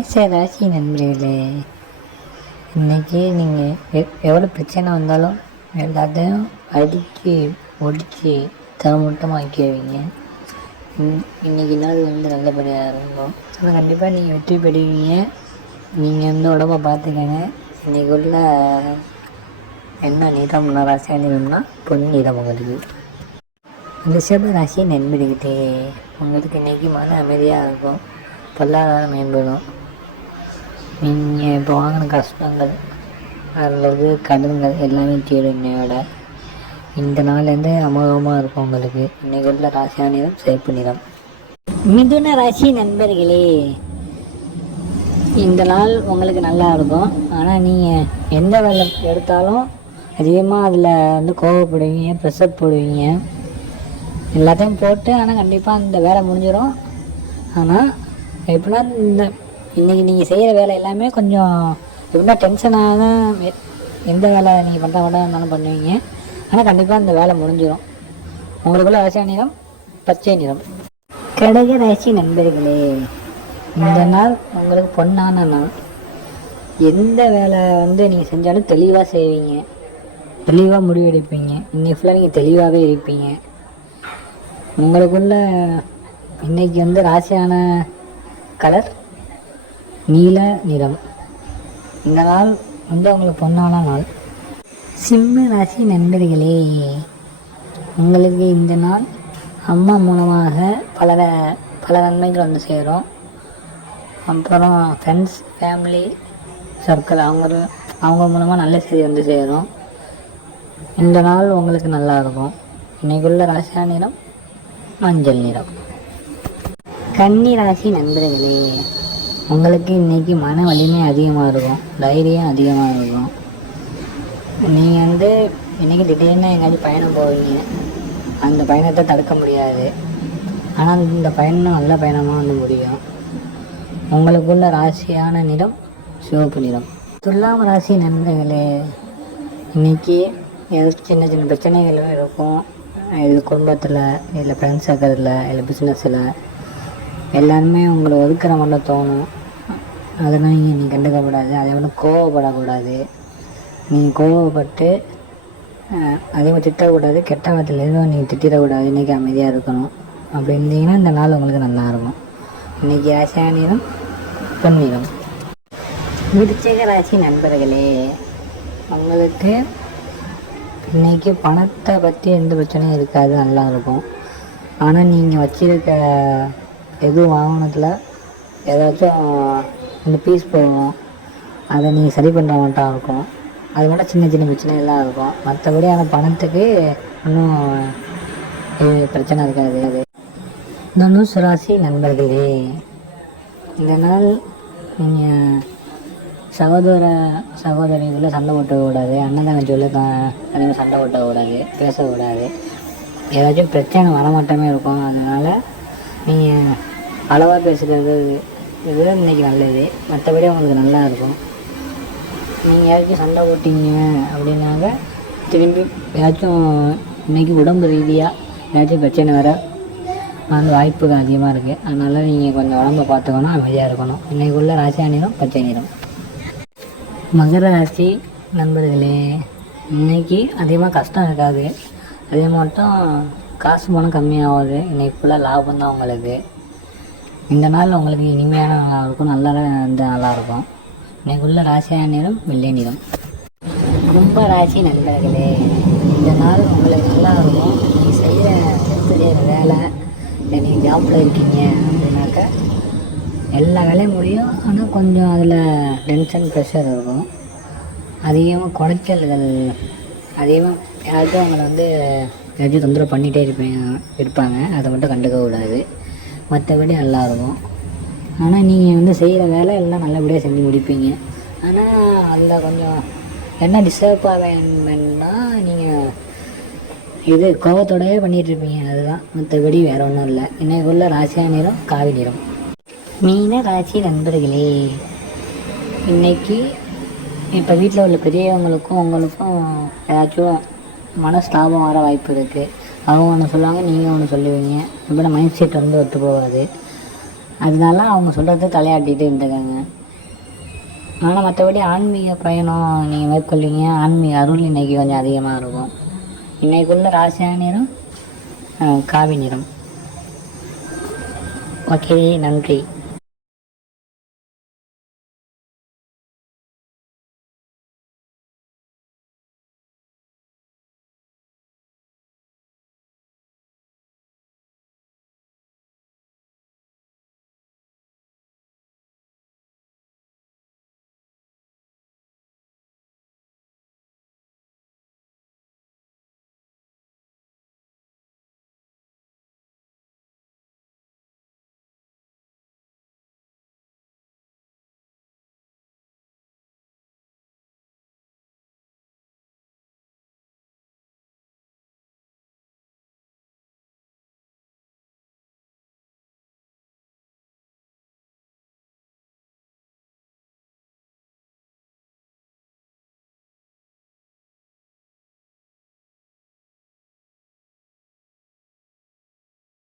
மேச ராசி நண்பர்களே. இன்றைக்கி நீங்கள் எவ்வளோ பிரச்சனை வந்தாலும் எல்லாத்தையும் அடித்து ஒடிச்சு தரமட்டமாக்கிடுவீங்க இன் இன்னைக்கு நாள் வந்து நல்லபடியாக இருக்கும். ஆனால் கண்டிப்பாக நீங்கள் வெற்றி பெறுவீங்க. நீங்கள் வந்து உடம்ப பார்த்துக்கங்க. இன்றைக்கி உள்ள என்ன நிறம்னா ராசியாக நிறம்னா பொன் நிறம் உங்களுக்கு. ரிஷப ராசி நண்பர்கிட்டே உங்களுக்கு இன்றைக்கி மன அமைதியாக இருக்கும். பொருளாதாரம் மேம்படும். நீங்கள் இப்போ வாங்கின கஷ்டங்கள் அல்லது கடன்கள் எல்லாமே தீரும் இன்னையோட இந்த நாள்லேருந்து அமோகமாக இருக்கும் உங்களுக்கு. இன்னைக்கு உள்ள ராசியான நிறம் சிவப்பு நிறம். மிதுன ராசி நண்பர்களே இந்த நாள் உங்களுக்கு நல்லா இருக்கும். ஆனால் நீங்கள் எந்த வேலை எடுத்தாலும் அதிகமாக அதில் வந்து கோவப்படுவீங்க ப்ரெஷர் போடுவீங்க. எல்லாத்தையும் போட்டு ஆனால் கண்டிப்பாக அந்த வேலை முடிஞ்சிடும் ஆனால் எப்படின்னா இந்த இன்றைக்கி நீங்கள் செய்கிற வேலை எல்லாமே கொஞ்சம் எப்படின்னா டென்ஷனாக தான் எந்த வேலை நீங்கள் பண்ணுற கூட இருந்தாலும் பண்ணுவீங்க. ஆனால் கண்டிப்பாக அந்த வேலை முடிஞ்சிடும் உங்களுக்குள்ள ரசி நிறம் பச்சை நிறம். கடக ராசி நண்பர்களே இந்த நாள் உங்களுக்கு பொண்ணான நாள். எந்த வேலை வந்து நீங்கள் செஞ்சாலும் தெளிவாக செய்வீங்க. தெளிவாக முடிவெடுப்பீங்க. இன்னைக்கு ஃபுல்லாக நீங்கள் தெளிவாகவே இருப்பீங்க. உங்களுக்குள்ள இன்றைக்கி வந்து ராசியான கலர் நீல நிறம். இந்த நாள் வந்து அவங்களுக்கு பொன்னான நாள். சிம்ம ராசி நண்பர்களே உங்களுக்கு இந்த நாள் அம்மா மூலமாக பல பல நன்மைகள் வந்து சேரும். அப்புறம் ஃப்ரெண்ட்ஸ் ஃபேமிலி சர்க்கிள் அவங்க அவங்க மூலமாக நல்ல செய்தி வந்து சேரும். இந்த நாள் உங்களுக்கு நல்லா இருக்கும். இன்னைக்குள்ள ராசியா நிறம் மஞ்சள் நிறம். கன்னி ராசி நண்பர்களே உங்களுக்கு இன்னைக்கு மன வலிமை அதிகமாக இருக்கும். தைரியம் அதிகமாக இருக்கும். நீங்கள் வந்து இன்னைக்கு திடீர்னு எங்கேயாச்சும் பயணம் போவீங்க. அந்த பயணத்தை தடுக்க முடியாது. ஆனால் இந்த பயணம் நல்ல பயணமாக வந்து முடியும். உங்களுக்குள்ள ராசியான நிறம் சிவப்பு நிறம். துலாம் ராசி நண்பர்களே இன்னைக்கு ஏதாச்சும் சின்ன சின்ன பிரச்சனைகளும் இருக்கும். இது குடும்பத்தில் இல்லை ஃப்ரெண்ட்ஸ் சர்க்கிளில் இல்லை பிஸ்னஸில் எல்லாருமே உங்களை ஒதுக்குற மாதிரி தோணும். அதெல்லாம் நீங்கள் நீ கண்டுக்கக்கூடாது. அதை போல் கோவப்படக்கூடாது. நீங்கள் கோவப்பட்டு அஹ், அதே மாதிரி திட்டக்கூடாது. கெட்ட வார்த்தையில் எதுவும் நீங்கள் திட்டிடக்கூடாது. இன்றைக்கி அமைதியாக இருக்கணும். அப்படி இருந்தீங்கன்னா இந்த நாள் உங்களுக்கு நல்லா இருக்கும். இன்றைக்கி ராசியான நிறம் பொன்னிறம் விருச்சிக ராசி நண்பர்களே உங்களுக்கு இன்னைக்கு பணத்தை பற்றி எந்த பிரச்சனையும் இருக்காது. நல்லா இருக்கும். ஆனால் நீங்கள் வச்சிருக்க எது வாகனத்தில் ஏதாச்சும் இந்த பீஸ் போகும் அதை நீங்கள் சரி பண்ண மாட்டாக இருக்கும். அது கூட சின்ன சின்ன பிரச்சனைகள்லாம் இருக்கும். மற்றபடி ஆனால் பணத்துக்கு ஒன்றும் பிரச்சனை இருக்காது. அது தனுஷ் ராசி நண்பர்களே இந்த நாள் நீங்கள் சகோதர சகோதரிகளை சண்டை ஓட்டக்கூடாது அண்ணன் தங்கச்சியுள்ள தான் சண்டை ஓட்டக்கூடாது பேசக்கூடாது. ஏதாச்சும் பிரச்சனை வரமாட்டமே இருக்கும். அதனால் நீங்கள் அளவாக பேசுகிறது இது இன்றைக்கி நல்லது. மற்றபடி உங்களுக்கு நல்லா இருக்கும். நீங்கள் யாராச்சும் சண்டை ஓட்டிங்க அப்படின்னாங்க திரும்பி ஏதாச்சும் இன்னைக்கு உடம்பு ரீதியாக ஏதாச்சும் பிரச்சனை வர வந்து வாய்ப்புகள் அதிகமாக இருக்குது அதனால் நீங்கள் கொஞ்சம் உடம்ப பார்த்துக்கணும் அமைதியாக இருக்கணும். இன்னைக்குள்ள ராசியா நிறம் நிறம் மகர ராசி நண்பர்களே இன்னைக்கு அதிகமாக கஷ்டம் இருக்காது. அதே மட்டும் காசு பணம் கம்மியாகாது. இன்றைக்கி ஃபுல்லாக லாபம் தான் உங்களுக்கு. இந்த நாள் உங்களுக்கு இனிமையான நாளாக இருக்கும் நல்ல இந்த நாளாக இருக்கும். இன்னைக்குள்ள ராசியான நிறம் வெள்ளை நிறம். கும்ப ராசி நண்பர்களே இந்த நாள் உங்களுக்கு நல்லா இருக்கும். நீ செய்கிற செய்கிற வேலை இல்லை நீங்கள் ஜாப்பில் இருக்கீங்க அப்படின்னாக்கா எல்லா வேலையும் முடியும். ஆனால் கொஞ்சம் அதில் டென்ஷன் ப்ரெஷர் இருக்கும். அதிகமாக குறைச்சல்கள் அதிகமாக யாருக்கும் அவங்கள வந்து யாராச்சும் தொந்தரவு பண்ணிகிட்டே இருப்பேன் இருப்பாங்க. அதை மட்டும் கண்டுக்க கூடாது மற்றபடி நல்லா இருக்கும் ஆனால் நீங்கள் வந்து செய்கிற வேலை எல்லாம் நல்லபடியாக செஞ்சு முடிப்பீங்க. ஆனால் அதில் கொஞ்சம் என்ன டிஸ்டர்ப் ஆவேன்னா நீங்கள் இது கோவத்தோடையே பண்ணிகிட்டு இருப்பீங்க அதுதான். மற்றபடி வேற ஒன்றும் இல்லை. இன்னைக்குள்ள ராசியா நிறம் காவி நிறம். மீன ராசி நண்பர்களே இன்னைக்கு இப்போ வீட்டில் உள்ள பெரியவங்களுக்கும் உங்களுக்கும் ஏதாச்சும் மனஸ்தாபம் வர வாய்ப்பு இருக்குது அவங்க ஒன்று சொல்லுவாங்க நீங்கள் ஒன்று சொல்லுவீங்க. இப்படி மைண்ட் செட் வந்து ஒத்து போகாது. அதனால அவங்க சொல்கிறத தலையாட்டிகிட்டு இருந்துக்காங்க. ஆனால் மற்றபடி ஆன்மீக பயணம் நீங்கள் மேற்கொள்வீங்க. ஆன்மீக அருள் இன்னைக்கு கொஞ்சம் அதிகமாக இருக்கும். இன்றைக்குள்ள ராசியான நிறம் காவி நிறம். ஓகே நன்றி.